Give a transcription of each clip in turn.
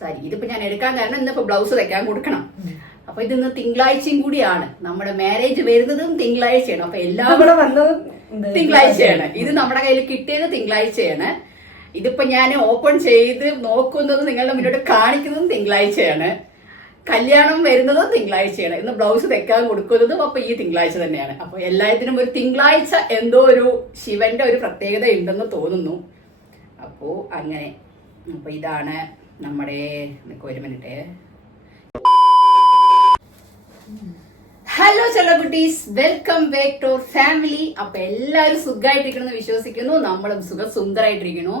സാരി. ഇതിപ്പോ ഞാൻ എടുക്കാൻ കാരണം ഇന്നിപ്പോ ബ്ലൗസ് തയ്ക്കാൻ കൊടുക്കണം. അപ്പൊ ഇതിന്ന് തിങ്കളാഴ്ചയും കൂടിയാണ് നമ്മുടെ മാരേജ് വരുന്നതും തിങ്കളാഴ്ചയാണ്. അപ്പൊ എല്ലാവരും തിങ്കളാഴ്ചയാണ്. ഇത് നമ്മുടെ കയ്യിൽ കിട്ടിയത് തിങ്കളാഴ്ചയാണ്. ഇതിപ്പോ ഞാൻ ഓപ്പൺ ചെയ്ത് നോക്കുന്നതും നിങ്ങളുടെ മുന്നോട്ട് കാണിക്കുന്നതും തിങ്കളാഴ്ചയാണ്. കല്യാണം വരുന്നതും തിങ്കളാഴ്ചയാണ്. ഇന്ന് ബ്ലൗസ് തെക്കാൻ കൊടുക്കുന്നതും അപ്പൊ ഈ തിങ്കളാഴ്ച തന്നെയാണ്. അപ്പൊ എല്ലാത്തിനും ഒരു തിങ്കളാഴ്ച എന്തോ ഒരു ശിവന്റെ ഒരു പ്രത്യേകത ഉണ്ടെന്ന് തോന്നുന്നു. അപ്പോ അങ്ങനെ. അപ്പൊ ഇതാണ് നമ്മുടെ, ഒരു മിനിറ്റ്. ഹലോ ചെല്ലക്കുട്ടീസ്, വെൽക്കം ബാക്ക് ടു ഫാമിലി. അപ്പൊ എല്ലാവരും സുഖമായിട്ടിരിക്കണമെന്ന് വിശ്വസിക്കുന്നു. നമ്മളും സുന്ദരായിട്ടിരിക്കണു.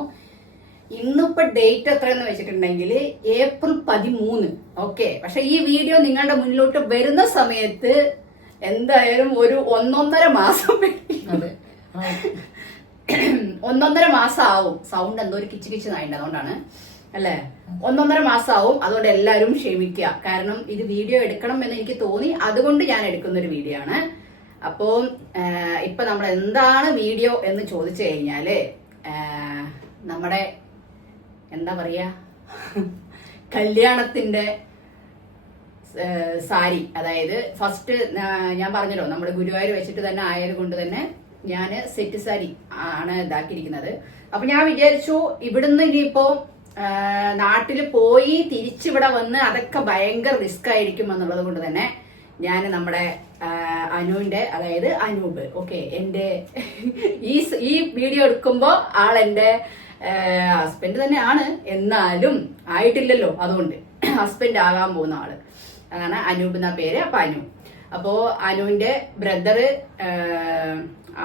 ഇന്നിപ്പോ ഡേറ്റ് എത്രയെന്ന് വെച്ചിട്ടുണ്ടെങ്കിൽ ഏപ്രിൽ 13. ഓക്കെ, പക്ഷെ ഈ വീഡിയോ നിങ്ങളുടെ മുന്നിലോട്ട് വരുന്ന സമയത്ത് എന്തായാലും ഒരു 1.5 മാസം 1.5 മാസം ആവും. സൗണ്ട് എന്തോ ഒരു കിച്ച് നായിണ്ട്, അതുകൊണ്ടാണ് അല്ലേ. 1.5 മാസം ആവും. അതുകൊണ്ട് എല്ലാവരും ക്ഷമിക്കുക. കാരണം ഇത് വീഡിയോ എടുക്കണം എന്ന് എനിക്ക് തോന്നി, അതുകൊണ്ട് ഞാൻ എടുക്കുന്ന ഒരു വീഡിയോ ആണ്. അപ്പോ ഇപ്പൊ നമ്മൾ എന്താണ് വീഡിയോ എന്ന് ചോദിച്ചു കഴിഞ്ഞാല്, നമ്മുടെ എന്താ പറയാ, കല്യാണത്തിന്റെ സാരി. അതായത് ഫസ്റ്റ് ഞാൻ പറഞ്ഞല്ലോ, നമ്മുടെ ഗുരുവായൂർ വെച്ചിട്ട് തന്നെ ആയത് കൊണ്ട് തന്നെ ഞാൻ സെറ്റ് സാരി ആണ് ഇതാക്കിയിരിക്കുന്നത്. അപ്പൊ ഞാൻ വിചാരിച്ചു ഇവിടുന്ന് ഇനിയിപ്പോ നാട്ടിൽ പോയി തിരിച്ചിവിടെ വന്ന് അതൊക്കെ ഭയങ്കര റിസ്ക് ആയിരിക്കും എന്നുള്ളത് കൊണ്ട് തന്നെ ഞാൻ നമ്മുടെ അനുവിന്റെ, അതായത് അനൂപ്, ഓക്കെ, എന്റെ ഈ വീഡിയോ എടുക്കുമ്പോ ആളെന്റെ ഹസ്ബൻഡ് തന്നെയാണ്, എന്നാലും ആയിട്ടില്ലല്ലോ, അതുകൊണ്ട് ഹസ്ബൻഡ് ആകാൻ പോകുന്ന ആള് അതാണ് അനൂപ് എന്ന പേര്. അപ്പൊ അനു, അപ്പോ അനുവിന്റെ ബ്രദറ്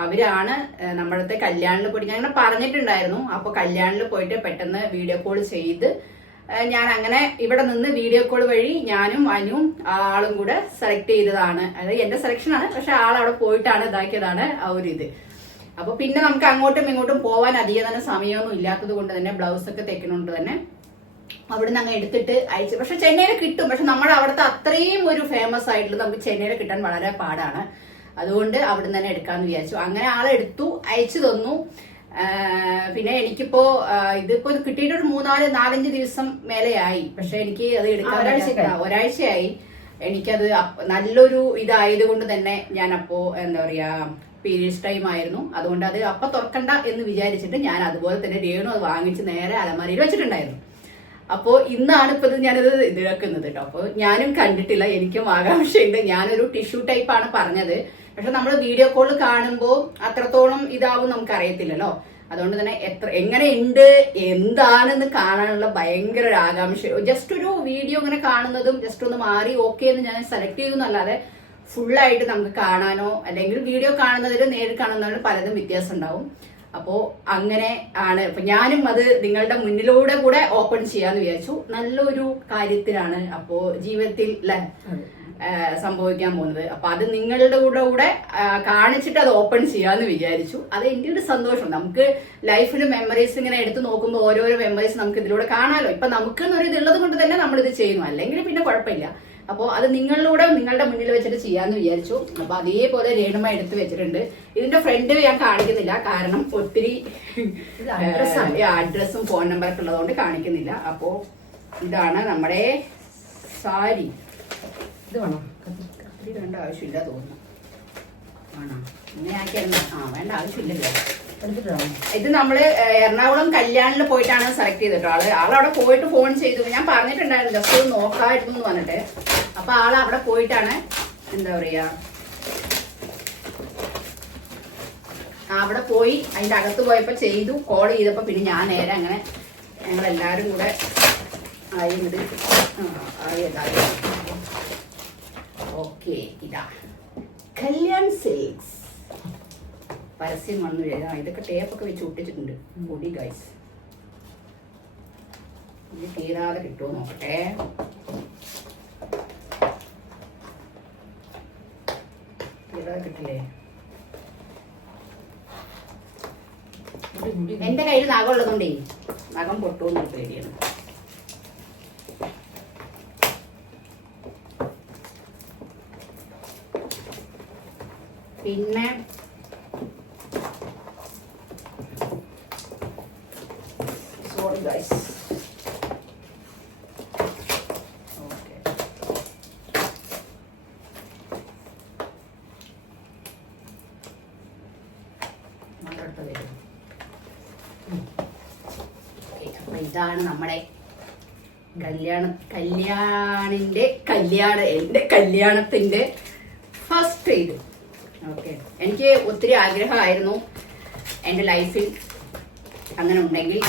അവരാണ് നമ്മുടെ കല്യാണിൽ പോയിട്ട് ഞാൻ അങ്ങനെ പറഞ്ഞിട്ടുണ്ടായിരുന്നു. അപ്പൊ കല്യാണിൽ പോയിട്ട് പെട്ടെന്ന് വീഡിയോ കോൾ ചെയ്ത് ഞാൻ അങ്ങനെ ഇവിടെ നിന്ന് വീഡിയോ കോൾ വഴി ഞാനും അനുവും ആളും കൂടെ സെലക്ട് ചെയ്തതാണ്. അതായത് എന്റെ സെലക്ഷൻ ആണ്, പക്ഷെ ആൾ അവിടെ പോയിട്ടാണ് ഇതാക്കിയതാണ് ആ ഒരു ഇത്. അപ്പൊ പിന്നെ നമുക്ക് അങ്ങോട്ടും ഇങ്ങോട്ടും പോവാൻ അധികം തന്നെ സമയമൊന്നും ഇല്ലാത്തത് കൊണ്ട് തന്നെ ബ്ലൗസ് ഒക്കെ തെക്കുന്നുണ്ട് തന്നെ അവിടുന്ന് അങ്ങ് എടുത്തിട്ട് അയച്ചു. പക്ഷെ ചെന്നൈയിൽ കിട്ടും, പക്ഷെ നമ്മുടെ അവിടുത്തെ അത്രയും ഒരു ഫേമസ് ആയിട്ടുള്ളത് നമുക്ക് ചെന്നൈയിൽ കിട്ടാൻ വളരെ പാടാണ്. അതുകൊണ്ട് അവിടുന്ന് തന്നെ എടുക്കാന്ന് വിചാരിച്ചു. അങ്ങനെ ആളെടുത്തു, അയച്ചു തന്നു. പിന്നെ എനിക്കിപ്പോ ഇതിപ്പോ കിട്ടിയിട്ട് ഒരു 4-5 ദിവസം മേലെയായി. പക്ഷെ എനിക്ക് അത് എടുക്കാൻ ഒരാഴ്ചയായി. എനിക്കത് നല്ലൊരു ഇതായത് കൊണ്ട് തന്നെ ഞാൻ അപ്പോ എന്താ പറയാ, പീരീഡ്സ് ടൈം ആയിരുന്നു. അതുകൊണ്ട് അത് അപ്പൊ തുറക്കണ്ട എന്ന് വിചാരിച്ചിട്ട് ഞാൻ അതുപോലെ തന്നെ രേണു അത് വാങ്ങിച്ച് നേരെ അലമാരയിൽ വെച്ചിട്ടുണ്ടായിരുന്നു. അപ്പോ ഇന്നാണ് ഇപ്പൊ ഞാനിത് ഇതാക്കുന്നത് കേട്ടോ. അപ്പൊ ഞാനും കണ്ടിട്ടില്ല, എനിക്കും ആകാംക്ഷയുണ്ട്. ഞാനൊരു ടിഷ്യൂ ടൈപ്പാണ് പറഞ്ഞത്, പക്ഷെ നമ്മൾ വീഡിയോ കോൾ കാണുമ്പോൾ അത്രത്തോളം ഇതാവും നമുക്ക് അറിയത്തില്ലല്ലോ. അതുകൊണ്ട് തന്നെ എങ്ങനെ ഉണ്ട് എന്താണെന്ന് കാണാനുള്ള ഭയങ്കര ഒരു ആകാംക്ഷ. ജസ്റ്റ് ഒരു വീഡിയോ ഇങ്ങനെ കാണുന്നതും ജസ്റ്റ് ഒന്ന് മാറി ഓക്കെ എന്ന് ഞാൻ സെലക്ട് ചെയ്തെന്നല്ലാതെ ഫുള്ളായിട്ട് നമുക്ക് കാണാനോ അല്ലെങ്കിൽ വീഡിയോ കാണുന്നതിലും നേരിൽ കാണുന്നതിലും പലതും വ്യത്യാസം ഉണ്ടാവും. അപ്പോ അങ്ങനെ ആണ് ഇപ്പൊ ഞാനും അത് നിങ്ങളുടെ മുന്നിലൂടെ കൂടെ ഓപ്പൺ ചെയ്യാന്ന് വിചാരിച്ചു. നല്ലൊരു കാര്യത്തിലാണ് അപ്പോ ജീവിതത്തിൽ സംഭവിക്കാൻ പോകുന്നത്. അപ്പൊ അത് നിങ്ങളുടെ കൂടെ കാണിച്ചിട്ട് അത് ഓപ്പൺ ചെയ്യാന്ന് വിചാരിച്ചു. അത് എന്റെ ഒരു സന്തോഷം. നമുക്ക് ലൈഫിൽ മെമ്മറീസ് ഇങ്ങനെ എടുത്തു നോക്കുമ്പോൾ ഓരോരോ മെമ്മറീസ് നമുക്ക് ഇതിലൂടെ കാണാമല്ലോ. ഇപ്പൊ നമുക്ക് എന്നൊരു ഇതുള്ളത് കൊണ്ട് തന്നെ നമ്മൾ ഇത് ചെയ്യുന്നു, അല്ലെങ്കിൽ പിന്നെ കുഴപ്പമില്ല. അപ്പോ അത് നിങ്ങളുടെ മുന്നിൽ വെച്ചിട്ട് ചെയ്യാന്ന് വിചാരിച്ചു. അപ്പൊ അതേപോലെ രേണുമ എടുത്ത് വെച്ചിട്ടുണ്ട്. ഇതിന്റെ ഫ്രണ്ട് ഞാൻ കാണിക്കുന്നില്ല, കാരണം ഒത്തിരി അഡ്രസ്സും ഫോൺ നമ്പറൊക്കെ ഉള്ളതുകൊണ്ട് കാണിക്കുന്നില്ല. അപ്പോ ഇതാണ് നമ്മുടെ സാരി. ഇത് വേണോ? കത്തിരി വേണ്ട ആവശ്യമില്ല തോന്നുന്നു. ആണോ? ഇങ്ങനെ ആക്കിയായിരുന്നു. വേണ്ട ആവശ്യമില്ലല്ലോ. ഇത് നമ്മള് എറണാകുളം കല്യാണിൽ പോയിട്ടാണ് സെലക്ട് ചെയ്തിട്ടോ. ആളവിടെ പോയിട്ട് ഫോൺ ചെയ്തു. ഞാൻ പറഞ്ഞിട്ടുണ്ടായിരുന്നു ജസ്റ്റ് ഒന്ന് നോക്കായിരുന്നു എന്ന് പറഞ്ഞിട്ട്. അപ്പൊ അവിടെ പോയിട്ടാണ് എന്താ പറയാ, അവിടെ പോയി അതിന്റെ അകത്ത് പോയപ്പോ ചെയ്തു. കോൾ ചെയ്തപ്പോ പിന്നെ ഞാൻ നേരെ അങ്ങനെ ഞങ്ങളെല്ലാരും കൂടെ ഓക്കെ. ഇതാ കല്യാൺ സിൽക്സ് പരസ്യം വന്നു. ഇതൊക്കെ ടേപ്പൊക്കെ വെച്ച് ഒട്ടിച്ചിട്ടുണ്ട്. പൊടി ഗൈസ്, ഇത് തീരാതെ കിട്ടുമോ നോക്കട്ടെ. തീരാതെ കിട്ടില്ലേ? എന്റെ കയ്യിൽ നഖം ഉള്ളതുകൊണ്ടേ നഖം പൊട്ടുമെന്ന് പേടിയാണ്. പിന്നെ സോറി ഗൈസ്, ഇതാണ് നമ്മുടെ എന്റെ കല്യാണത്തിന്റെ ഫസ്റ്റ് ഇത്. ഓക്കെ, എനിക്ക് ഒത്തിരി ആഗ്രഹമായിരുന്നു എൻ്റെ ലൈഫിൽ അങ്ങനെ ഉണ്ടെങ്കിൽ.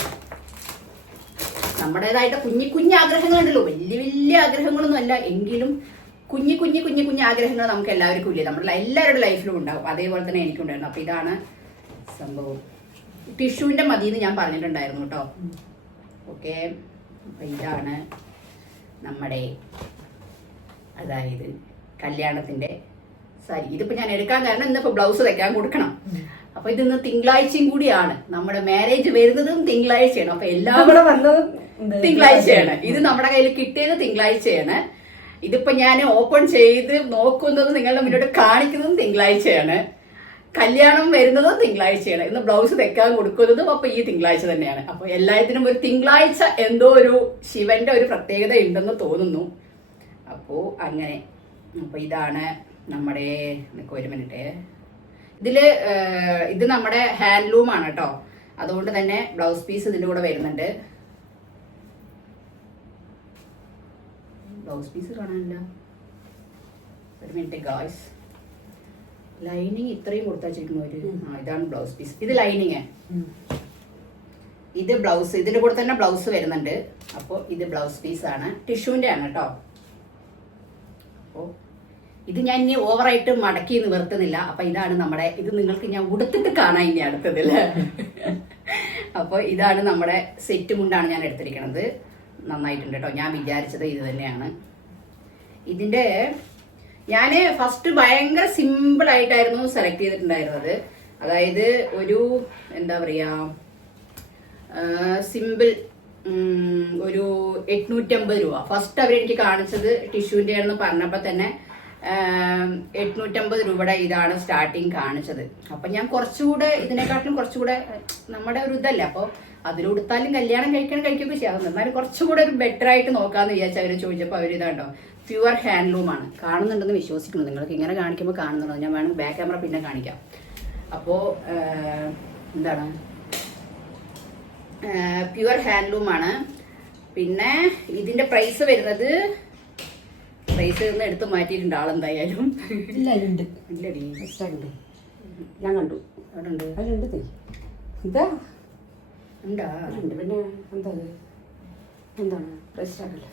നമ്മുടേതായിട്ട് കുഞ്ഞു ആഗ്രഹങ്ങളുണ്ടല്ലോ, വലിയ ആഗ്രഹങ്ങളൊന്നും അല്ല, എങ്കിലും കുഞ്ഞു ആഗ്രഹങ്ങൾ നമുക്ക് എല്ലാവർക്കും ഇല്ലേ, നമ്മുടെ എല്ലാവരുടെ ലൈഫിലും ഉണ്ടാവും. അതേപോലെ തന്നെ എനിക്കുണ്ടായിരുന്നു. അപ്പൊ ഇതാണ് സംഭവം. ടിഷ്യൂവിന്റെ മതിയെന്ന് ഞാൻ പറഞ്ഞിട്ടുണ്ടായിരുന്നു കേട്ടോ. ഓക്കെ, അപ്പൊ ഇതാണ് നമ്മുടെ അതായത് കല്യാണത്തിന്റെ സാരി. ഇതിപ്പോ ഞാൻ എടുക്കാൻ കാരണം ഇന്നിപ്പോ ബ്ലൗസ് തയ്ക്കാൻ കൊടുക്കണം. അപ്പൊ ഇതിന്ന് തിങ്കളാഴ്ചയും കൂടിയാണ്, നമ്മുടെ മാരേജ് വരുന്നതും തിങ്കളാഴ്ചയാണ്. അപ്പൊ എല്ലാവരും തിങ്കളാഴ്ചയാണ്. ഇത് നമ്മുടെ കയ്യിൽ കിട്ടിയത് തിങ്കളാഴ്ചയാണ്. ഇതിപ്പോ ഞാൻ ഓപ്പൺ ചെയ്ത് നോക്കുന്നതും നിങ്ങളുടെ മുന്നോട്ട് കാണിക്കുന്നതും തിങ്കളാഴ്ചയാണ്. കല്യാണം വരുന്നതും തിങ്കളാഴ്ചയാണ്. ഇന്ന് ബ്ലൗസ് തെക്കാൻ കൊടുക്കുന്നതും അപ്പൊ ഈ തിങ്കളാഴ്ച തന്നെയാണ്. അപ്പൊ എല്ലാത്തിനും ഒരു തിങ്കളാഴ്ച എന്തോ ഒരു ശിവന്റെ ഒരു പ്രത്യേകത ഉണ്ടെന്ന് തോന്നുന്നു. അപ്പോ അങ്ങനെ. അപ്പൊ ഇതാണ് നമ്മുടെ, ഒരു മിനിറ്റ്, ഇത് നമ്മുടെ ഹാൻഡ്ലൂം ആണ് കേട്ടോ. അതുകൊണ്ട് തന്നെ ബ്ലൗസ് പീസ് ഇതിന്റെ കൂടെ വരുന്നുണ്ട്. ബ്ലൗസ് പീസ് കാണാനില്ല, ഒരു മിനിറ്റ് ഗായ്സ്. ലൈനിങ് ഇത്രയും കൊടുത്താ വെച്ചിരിക്കുന്നു. ഇതാണ് ബ്ലൗസ് പീസ്. ഇത് ലൈനിങ്, ഇത് ബ്ലൗസ്. ഇതിന്റെ കൂടെ തന്നെ ബ്ലൗസ് വരുന്നുണ്ട്. അപ്പോൾ ഇത് ബ്ലൗസ് പീസ് ആണ്, ടിഷ്യൂന്റെ ആണ് കേട്ടോ. അപ്പോ ഇത് ഞാൻ ഇനി ഓവറായിട്ട് മടക്കി നിവർത്തുന്നില്ല. അപ്പൊ ഇതാണ് നമ്മുടെ, ഇത് നിങ്ങൾക്ക് ഞാൻ ഉടുത്തിട്ട് കാണാൻ ഇനി അടുത്തതില്. അപ്പൊ ഇതാണ് നമ്മുടെ സെറ്റ് മുണ്ടാണ് ഞാൻ എടുത്തിരിക്കുന്നത്. നന്നായിട്ടുണ്ട് കേട്ടോ. ഞാൻ വിചാരിച്ചത് ഇത് തന്നെയാണ്. ഇതിന്റെ ഞാന് ഫസ്റ്റ് ഭയങ്കര സിമ്പിൾ ആയിട്ടായിരുന്നു സെലക്ട് ചെയ്തിട്ടുണ്ടായിരുന്നത്. അതായത് ഒരു എന്താ പറയാ, സിമ്പിൾ ഒരു 850 രൂപ ഫസ്റ്റ് അവരെനിക്ക് കാണിച്ചത് ടിഷ്യൂന്റെ ആണെന്ന് പറഞ്ഞപ്പോ തന്നെ 850 രൂപയുടെ ഇതാണ് സ്റ്റാർട്ടിങ് കാണിച്ചത്. അപ്പൊ ഞാൻ കുറച്ചുകൂടെ ഇതിനെക്കാട്ടിലും കുറച്ചുകൂടെ നമ്മുടെ ഒരു ഇതല്ലേ, അപ്പൊ അതിലുടുത്താലും കല്യാണം കഴിക്കുകയൊക്കെ ചെയ്യാം. എന്നാലും കുറച്ചുകൂടെ ഒരു ബെറ്റർ ആയിട്ട് നോക്കാന്ന് വിചാരിച്ചു അവര് ചോദിച്ചപ്പോൾ അവരിതാണ്ടോ പ്യുവർ ഹാൻഡ്ലൂം ആണ്. കാണുന്നുണ്ടെന്ന് വിശ്വസിക്കുന്നു. നിങ്ങൾക്ക് ഇങ്ങനെ കാണിക്കുമ്പോൾ കാണുന്നുണ്ടോ? ഞാൻ വേണം ബാക്ക് ക്യാമറ പിന്നെ കാണിക്കാം. അപ്പോ എന്താണ്, പ്യുവർ ഹാൻഡ്ലൂം ആണ്. പിന്നെ ഇതിന്റെ പ്രൈസ് വരുന്നത്, പ്രൈസ് നിന്ന് എടുത്ത് മാറ്റിയിട്ടുണ്ട് ആളെന്തായാലും. ഞാൻ കണ്ടു അവിടെ ഉണ്ട്, അതിലുണ്ട്. ഇതാ ഉണ്ടാ പിന്നെ എന്താ എന്താണ് പ്രൈസ് ആകല്ലേ?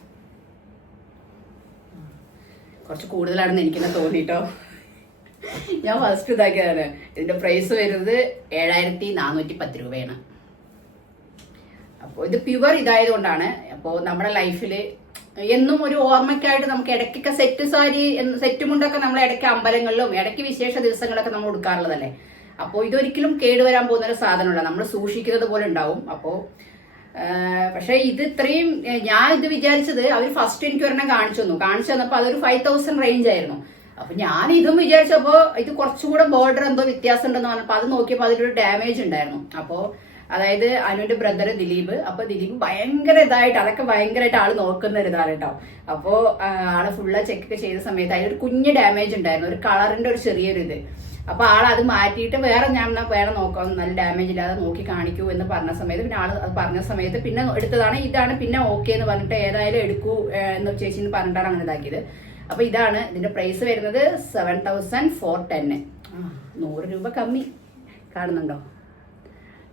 കുറച്ച് കൂടുതലാണെന്ന് എനിക്കെന്നെ തോന്നിട്ടോ. ഞാൻ ഫസ്റ്റ് ഇതാക്കിയതാണ്. ഇതിന്റെ പ്രൈസ് വരുന്നത് 7410 രൂപയാണ്. അപ്പോൾ ഇത് പ്യുവർ ഇതായത് കൊണ്ടാണ്. അപ്പോൾ നമ്മുടെ ലൈഫിൽ എന്നും ഒരു ഓർമ്മയ്ക്കായിട്ട് നമുക്ക് ഇടയ്ക്കൊക്കെ സെറ്റ് സാരി, സെറ്റ് മുണ്ടൊക്കെ നമ്മൾ ഇടയ്ക്ക് അമ്പലങ്ങളിലും ഇടയ്ക്ക് വിശേഷ ദിവസങ്ങളൊക്കെ നമ്മൾ കൊടുക്കാറുള്ളതല്ലേ. അപ്പോൾ ഇതൊരിക്കലും കേടുവരാൻ പോകുന്ന ഒരു സാധനമല്ല, നമ്മൾ സൂക്ഷിക്കുന്നത് പോലെ ഉണ്ടാവും. അപ്പോൾ പക്ഷെ ഇത് ഇത്രയും, ഞാൻ ഇത് വിചാരിച്ചത് അവർ ഫസ്റ്റ് എനിക്ക് ഒരെണ്ണം കാണിച്ചു തന്നപ്പോൾ അതൊരു 5000 റേഞ്ച് ആയിരുന്നു. അപ്പൊ ഞാൻ ഇതും വിചാരിച്ചപ്പോ ഇത് കുറച്ചുകൂടെ ബോർഡർ എന്തോ വ്യത്യാസം ഉണ്ടെന്ന് പറഞ്ഞപ്പോ അത് നോക്കിയപ്പോൾ അതിലൊരു ഡാമേജ് ഉണ്ടായിരുന്നു. അപ്പോ അതായത് അനുവിന്റെ ബ്രദർ ദിലീപ്, അപ്പൊ ദിലീപ് ഭയങ്കര ഇതായിട്ട് അതൊക്കെ ഭയങ്കരമായിട്ട് ആള് നോക്കുന്ന ഒരു ഇതാണ് കേട്ടോ. അപ്പോ ആള് ഫുള്ള് ചെക്ക് ചെയ്ത സമയത്ത് അതിലൊരു കുഞ്ഞ് ഡാമേജ് ഉണ്ടായിരുന്നു, ഒരു കളറിന്റെ ഒരു ചെറിയൊരു ഇത്. അപ്പൊ ആൾ അത് മാറ്റിയിട്ട് വേറെ ഞാൻ വേറെ നോക്കാം, നല്ല ഡാമേജ് ഇല്ലാതെ നോക്കി കാണിക്കൂ എന്ന് പറഞ്ഞ സമയത്ത് പിന്നെ ആള് അത് പറഞ്ഞ സമയത്ത് പിന്നെ എടുത്തതാണ്. ഇതാണ് പിന്നെ ഓക്കെ എന്ന് പറഞ്ഞിട്ട് ഏതായാലും എടുക്കൂ എന്ന് ചേച്ചി പറഞ്ഞിട്ടാണ് അങ്ങനെ ഇതാക്കിയത്. അപ്പൊ ഇതാണ് ഇതിന്റെ പ്രൈസ് വരുന്നത് 7410. 100 രൂപ കമ്മി കാണുന്നുണ്ടോ?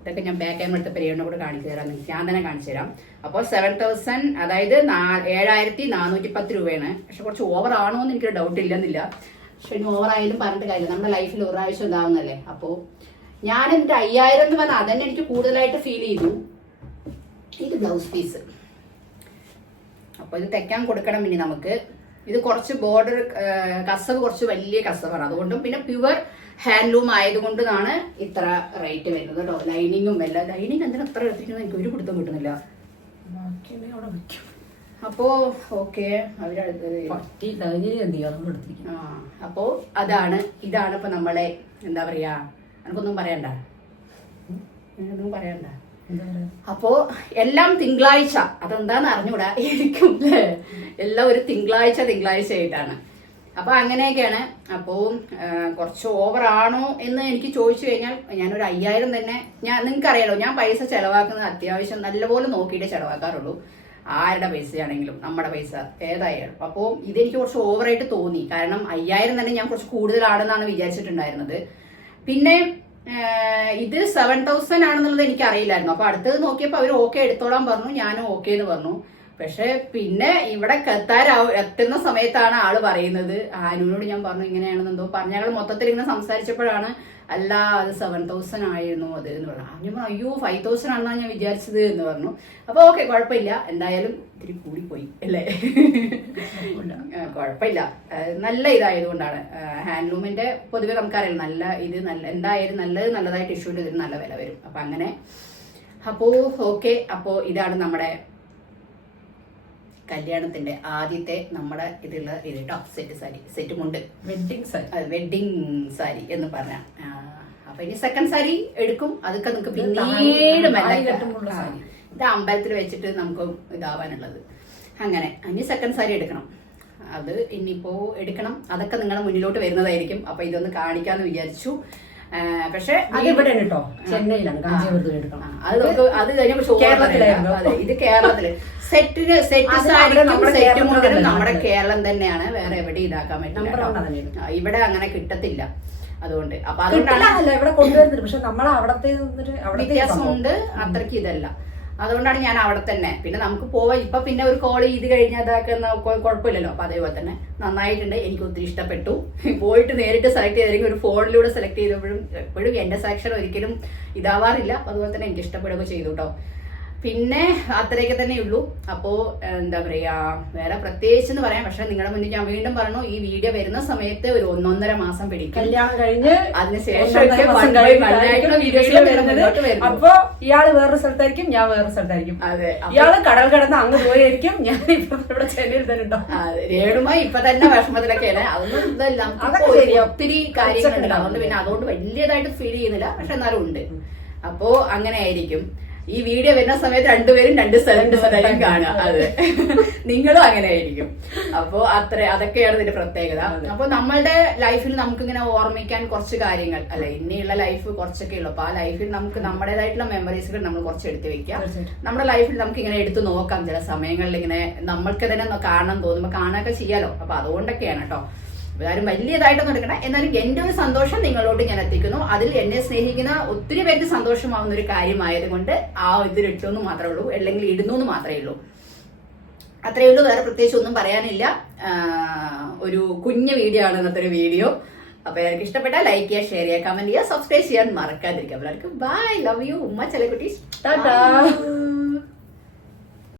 ഇതൊക്കെ ഞാൻ ബാക്ക് ക്യാമറ എടുത്ത പരിപാടിനെ കൂടെ കാണിച്ചു തരാം, ഞാൻ തന്നെ കാണിച്ചു തരാം. അപ്പോൾ 7000, അതായത് 7410 രൂപയാണ്. പക്ഷെ കുറച്ച് ഓവർ ആണോ എന്ന് എനിക്കൊരു ഡൗട്ട് ഇല്ലെന്നില്ല. പക്ഷെ ഇനി ഓവർ ആയാലും പറഞ്ഞിട്ട് കാര്യമില്ല, നമ്മുടെ ലൈഫിൽ ഒരു പ്രാവശ്യം ഉണ്ടാവുന്നല്ലേ. അപ്പോൾ ഞാൻ എൻ്റെ 5000 എന്ന് പറഞ്ഞാൽ അതന്നെ എനിക്ക് കൂടുതലായിട്ട് ഫീൽ ചെയ്തു. ഇത് ബ്ലൗസ് പീസ്. അപ്പോൾ ഇത് തെക്കാൻ കൊടുക്കണം. ഇനി നമുക്ക് ഇത് കുറച്ച് ബോർഡർ കസവ് കുറച്ച് വലിയ കസവാണ്, അതുകൊണ്ടും പിന്നെ പ്യുവർ ഹാൻഡ്ലൂം ആയതുകൊണ്ടാണ് ഇത്ര റേറ്റ് വരുന്നത് കേട്ടോ. ലൈനിങ്ങും എല്ലാം, ലൈനിങ് എന്തിനാ എത്ര എടുത്തിരിക്കുന്നത് എനിക്ക് ഒരു പിടുത്തം കിട്ടുന്നില്ല. അപ്പോ ഓക്കെ അപ്പോ അതാണ്, ഇതാണ് ഇപ്പൊ നമ്മളെ എന്താ പറയാ, എനിക്കൊന്നും പറയണ്ട, ഒന്നും പറയണ്ട. അപ്പോ എല്ലാം തിങ്കളാഴ്ച, അതെന്താന്ന് അറിഞ്ഞൂടാ എനിക്കും, എല്ലാം ഒരു തിങ്കളാഴ്ച ആയിട്ടാണ്. അപ്പൊ അങ്ങനെയൊക്കെയാണ്. അപ്പോ കുറച്ച് ഓവർ ആണോ എന്ന് എനിക്ക് ചോദിച്ചു കഴിഞ്ഞാൽ ഞാനൊരു 5000 തന്നെ, നിങ്ങൾക്ക് അറിയാലോ ഞാൻ പൈസ ചെലവാക്കുന്നത് അത്യാവശ്യം നല്ലപോലെ നോക്കിയിട്ടേ ചെലവാക്കാറുള്ളൂ. ആരുടെ പൈസയാണെങ്കിലും നമ്മുടെ പൈസ ഏതായാലും. അപ്പോൾ ഇതെനിക്ക് കുറച്ച് ഓവറായിട്ട് തോന്നി. കാരണം 5000 തന്നെ ഞാൻ കുറച്ച് കൂടുതലാണെന്നാണ് വിചാരിച്ചിട്ടുണ്ടായിരുന്നത്. പിന്നെ ഇത് 7000 ആണെന്നുള്ളത് എനിക്ക് അറിയില്ലായിരുന്നു. അപ്പൊ അടുത്തത് നോക്കിയപ്പോൾ അവർ ഓക്കെ എടുത്തോളാൻ പറഞ്ഞു, ഞാനും ഓക്കെ എന്ന് പറഞ്ഞു. പക്ഷെ പിന്നെ ഇവിടെ എത്തുന്ന സമയത്താണ് ആള് പറയുന്നത്, അനുവിനോട് ഞാൻ പറഞ്ഞു ഇങ്ങനെയാണെന്നെന്തോ പറഞ്ഞു. ഞങ്ങൾ മൊത്തത്തിൽ ഇങ്ങനെ സംസാരിച്ചപ്പോഴാണ് അല്ല അത് 7000 ആയിരുന്നു അത് എന്ന് പറഞ്ഞു. ഞാൻ പറഞ്ഞു അയ്യോ 5000 ആണെന്നാണ് ഞാൻ വിചാരിച്ചത് എന്ന് പറഞ്ഞു. അപ്പൊ ഓക്കെ കുഴപ്പമില്ല, എന്തായാലും ഇത്തിരി കൂടിപ്പോയി അല്ലേ. കുഴപ്പമില്ല, നല്ല ഇതായതുകൊണ്ടാണ്. ഹാൻഡ്ലൂമിന്റെ പൊതുവെ നമുക്കറിയാം നല്ല ഇത് എന്തായാലും നല്ലതായിട്ട് ഇഷ്യൂ ചെയ്തിട്ട് നല്ല വില വരും. അപ്പൊ അങ്ങനെ അപ്പോ ഓക്കെ. അപ്പോ ഇതാണ് നമ്മുടെ കല്യാണത്തിന്റെ ആദ്യത്തെ നമ്മുടെ ഇതിലുള്ള ഇത് കേട്ടോ, സെറ്റ് സാരി, സെറ്റ് മുണ്ട്, വെഡിങ് സാരി എന്ന് പറഞ്ഞ. അപ്പൊ ഇനി സെക്കൻഡ് സാരി എടുക്കും, അതൊക്കെ നമുക്ക് പിന്നീട് ഇത് അമ്പലത്തിൽ വെച്ചിട്ട് നമുക്ക് ഇതാവാനുള്ളത്. അങ്ങനെ ഇനി സെക്കൻഡ് സാരി എടുക്കണം, അത് ഇനിയിപ്പോ എടുക്കണം. അതൊക്കെ നിങ്ങളുടെ മുന്നിലോട്ട് വരുന്നതായിരിക്കും. അപ്പൊ ഇതൊന്ന് കാണിക്കാന്ന് വിചാരിച്ചു. പക്ഷെ അത് ഇവിടെ കേട്ടോ, ചെന്നൈയിലാണ്, അത് കഴിഞ്ഞപ്പോൾ അതെ ഇത് കേരളത്തില് സെറ്റ് സാരിക്കും സെറ്റ് മുണ്ടിനും നമ്മുടെ കേരളം തന്നെയാണ്, വേറെ എവിടെ ഇതാക്കാൻ പറ്റില്ല. ഇവിടെ അങ്ങനെ കിട്ടത്തില്ല. അതുകൊണ്ട് അപ്പൊ അതുകൊണ്ടാണ് ഇവിടെ കൊണ്ടുവരുന്നത്. പക്ഷെ നമ്മളെ അവിടത്തെ വ്യത്യാസമുണ്ട്, അത്രയ്ക്ക് ഇതല്ല. അതുകൊണ്ടാണ് ഞാൻ അവിടെ തന്നെ. പിന്നെ നമുക്ക് പോവാം. ഇപ്പൊ പിന്നെ ഒരു കോൾ ചെയ്ത് കഴിഞ്ഞാൽ അതാക്കുന്ന കുഴപ്പമില്ലല്ലോ. അപ്പൊ അതേപോലെ തന്നെ നന്നായിട്ടുണ്ട്, എനിക്ക് ഒത്തിരി ഇഷ്ടപ്പെട്ടു. പോയിട്ട് നേരിട്ട് സെലക്ട് ചെയ്തെങ്കിൽ ഒരു ഫോണിലൂടെ സെലക്ട് ചെയ്തപ്പോഴും എപ്പോഴും എന്റെ സെലക്ഷൻ ഒരിക്കലും ഇതാവാറില്ല. അതുപോലെ തന്നെ എനിക്ക് ഇഷ്ടപ്പെടുകയൊക്കെ ചെയ്തു കേട്ടോ. പിന്നെ അത്രയൊക്കെ തന്നെ ഉള്ളൂ. അപ്പോ എന്താ പറയാ, വേറെ പ്രത്യേകിച്ച് എന്ന് പറയാം. പക്ഷെ നിങ്ങളുടെ മുന്നിൽ ഞാൻ വീണ്ടും പറഞ്ഞു, ഈ വീഡിയോ വരുന്ന സമയത്ത് ഒരു 1.5 മാസം പിടിക്കും. കല്യാണം കഴിഞ്ഞ് അതിനുശേഷം അപ്പൊ ഇയാള് വേറൊരു സ്ഥലത്തായിരിക്കും, ഞാൻ വേറൊരു സ്ഥലത്തായിരിക്കും. അതെ, ഇയാള് കടൽ കടന്ന് അങ്ങ് പോയായിരിക്കും, ഞാൻ ഇപ്പൊ ഇവിടെ ചെന്നൈയിൽ തന്നെ ഉണ്ടാവും. രേണുമായി ഇപ്പൊ തന്നെ വിഷമത്തിലൊക്കെയാണ്. അതൊന്നും ഇതല്ല, ഒത്തിരി കാര്യങ്ങളുണ്ട്. അതുകൊണ്ട് പിന്നെ അതുകൊണ്ട് വലിയതായിട്ട് ഫീൽ ചെയ്യുന്നില്ല. പക്ഷെ എന്നാലും ഉണ്ട്. അപ്പോ അങ്ങനെ ആയിരിക്കും. ഈ വീഡിയോ വരുന്ന സമയത്ത് രണ്ടുപേരും 2 സ്ഥലത്തായിരിക്കും കാണുക. അതെ, നിങ്ങളും അങ്ങനെ ആയിരിക്കും. അപ്പോ അതൊക്കെയാണ് ഇതിന്റെ പ്രത്യേകത. അപ്പൊ നമ്മളുടെ ലൈഫിൽ നമുക്കിങ്ങനെ ഓർമ്മിക്കാൻ കുറച്ച് കാര്യങ്ങൾ അല്ലെ, ഇനിയുള്ള ലൈഫ് കുറച്ചൊക്കെ ഉള്ളു. അപ്പൊ ആ ലൈഫിൽ നമുക്ക് നമ്മുടേതായിട്ടുള്ള മെമ്മറീസുകൾ നമ്മൾ കുറച്ച് എടുത്തു വെക്കാം. നമ്മുടെ ലൈഫിൽ നമുക്ക് ഇങ്ങനെ എടുത്തു നോക്കാം. ചില സമയങ്ങളിൽ ഇങ്ങനെ നമ്മൾക്ക് തന്നെ കാണാൻ തോന്നുമ്പോ കാണാനൊക്കെ ചെയ്യാലോ. അപ്പൊ അതുകൊണ്ടൊക്കെയാണ് കേട്ടോ. ആരും വലിയതായിട്ടൊന്നും എടുക്കണ്ട. എന്നാലും എന്റെ ഒരു സന്തോഷം നിങ്ങളോട് ഞാൻ എത്തിക്കുന്നു. അതിൽ എന്നെ സ്നേഹിക്കുന്ന ഒത്തിരി പേർക്ക് സന്തോഷമാവുന്ന ഒരു കാര്യമായതുകൊണ്ട് ആ ഇതിലിട്ടു മാത്രമേ ഉള്ളൂ, അല്ലെങ്കിൽ ഇടുന്നു എന്ന് മാത്രമേ ഉള്ളൂ. അത്രയേ ഉള്ളൂ, വേറെ പ്രത്യേകിച്ച് ഒന്നും പറയാനില്ല. ഒരു കുഞ്ഞു വീഡിയോ ആണ് ഇന്നത്തെ ഒരു വീഡിയോ. അപ്പൊ എനിക്ക് ഇഷ്ടപ്പെട്ടാൽ ലൈക്ക് ചെയ്യുക, ഷെയർ ചെയ്യുക, കമന്റ് ചെയ്യുക, സബ്സ്ക്രൈബ് ചെയ്യാൻ മറക്കാതിരിക്കുക. എല്ലാവർക്കും ബൈ, ലവ് യു, ഉമ്മ ചെലക്കുട്ടീസ്, ടാറ്റാ.